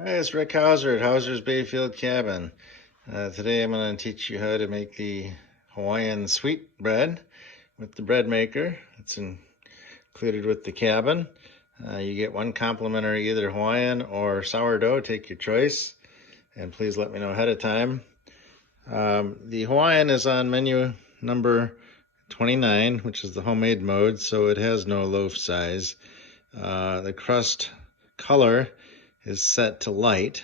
Hi, it's Rick Hauser at Hauser's Bayfield Cabin. Today I'm going to teach you how to make the Hawaiian sweet bread with the bread maker. It's included with the cabin. You get one complimentary either Hawaiian or sourdough, take your choice, and please let me know ahead of time. The Hawaiian is on menu number 29, which is the homemade mode, so it has no loaf size. The crust color is set to light,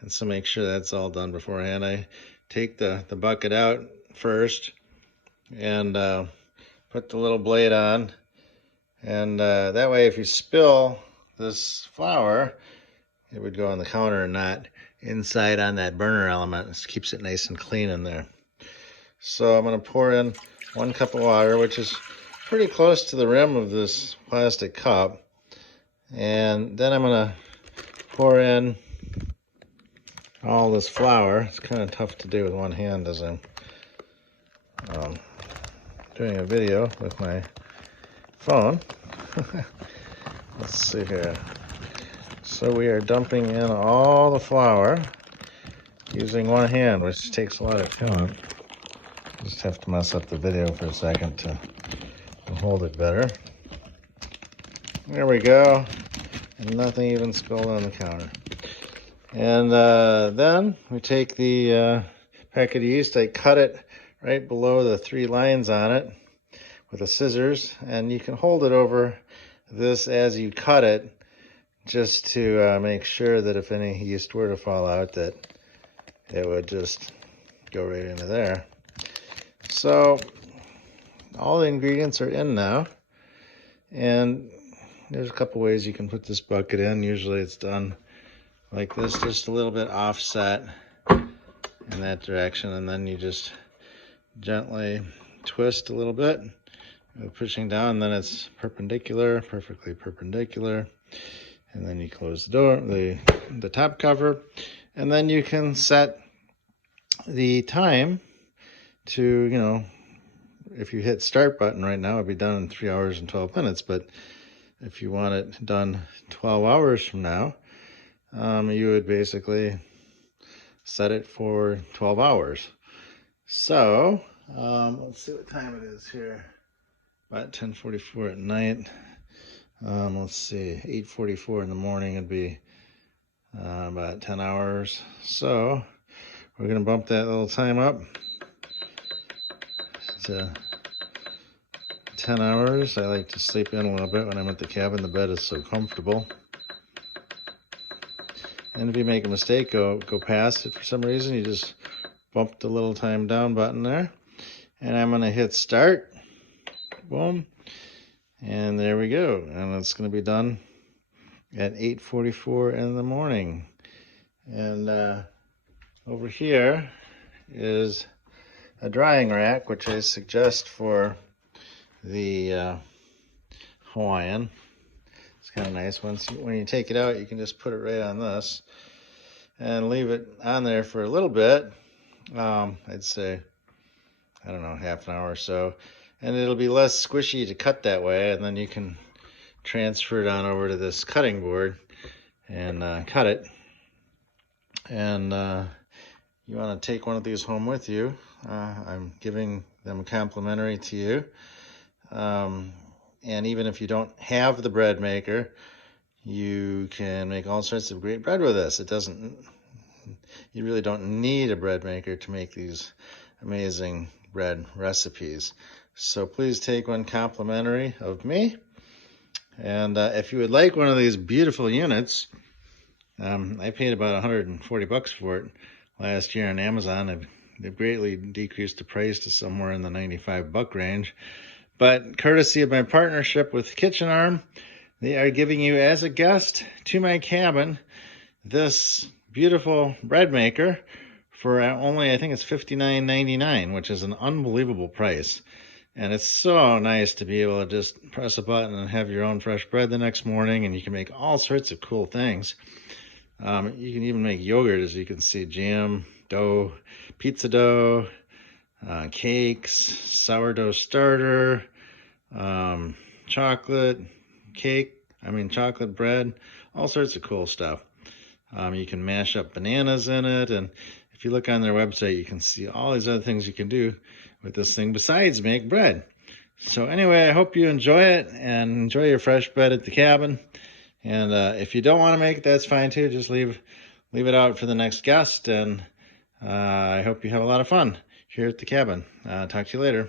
and so make sure that's all done beforehand. I take the bucket out first and put the little blade on, and that way if you spill this flour, it would go on the counter and not inside on that burner element. It keeps it nice and clean in there. So I'm going to pour in 1 cup of water, which is pretty close to the rim of this plastic cup, and then I'm going to pour in all this flour. It's kind of tough to do with one hand as I'm doing a video with my phone. Let's see here. So we are dumping in all the flour using one hand, which takes a lot of talent. Just have to mess up the video for a second to hold it better. There we go. And nothing even spilled on the counter. And then we take the packet of yeast. I cut it right below the 3 lines on it with the scissors, and you can hold it over this as you cut it, just to make sure that if any yeast were to fall out, that it would just go right into there. So all the ingredients are in now, and there's a couple ways you can put this bucket in. Usually it's done like this, just a little bit offset in that direction, and then you just gently twist a little bit, pushing down, and then it's perpendicular, perfectly perpendicular, and then you close the door, the top cover, and then you can set the time to, you know, if you hit start button right now, it'd be done in 3 hours and 12 minutes, but if you want it done 12 hours from now, you would basically set it for 12 hours. So, let's see what time it is here. About 10:44 at night. Let's see, 8:44 in the morning would be about 10 hours. So, we're going to bump that little time up to 10 hours. I like to sleep in a little bit when I'm at the cabin. The bed is so comfortable. And if you make a mistake, go past it for some reason, you just bump the little time down button there. And I'm going to hit start. Boom. And there we go. And it's going to be done at 8:44 in the morning. And over here is a drying rack, which I suggest for the Hawaiian. It's kind of nice. When you take it out, you can just put it right on this and leave it on there for a little bit. I'd say, I don't know, half an hour or so. And it'll be less squishy to cut that way. And then you can transfer it on over to this cutting board and cut it. And you want to take one of these home with you. I'm giving them complimentary to you. And even if you don't have the bread maker, you can make all sorts of great bread with this. You really don't need a bread maker to make these amazing bread recipes. So please take one complimentary of me. And if you would like one of these beautiful units, I paid about $140 for it last year on Amazon. They've greatly decreased the price to somewhere in the $95 range. But courtesy of my partnership with Kitchenarm, they are giving you as a guest to my cabin this beautiful bread maker for only, I think it's $59.99, which is an unbelievable price. And it's so nice to be able to just press a button and have your own fresh bread the next morning, and you can make all sorts of cool things. You can even make yogurt, as you can see, jam, dough, pizza dough, cakes, sourdough starter, chocolate bread, all sorts of cool stuff. You can mash up bananas in it, and if you look on their website, you can see all these other things you can do with this thing besides make bread. So anyway, I hope you enjoy it and enjoy your fresh bread at the cabin. And if you don't want to make it, that's fine too. Just leave it out for the next guest, and I hope you have a lot of fun here at the cabin. Talk to you later.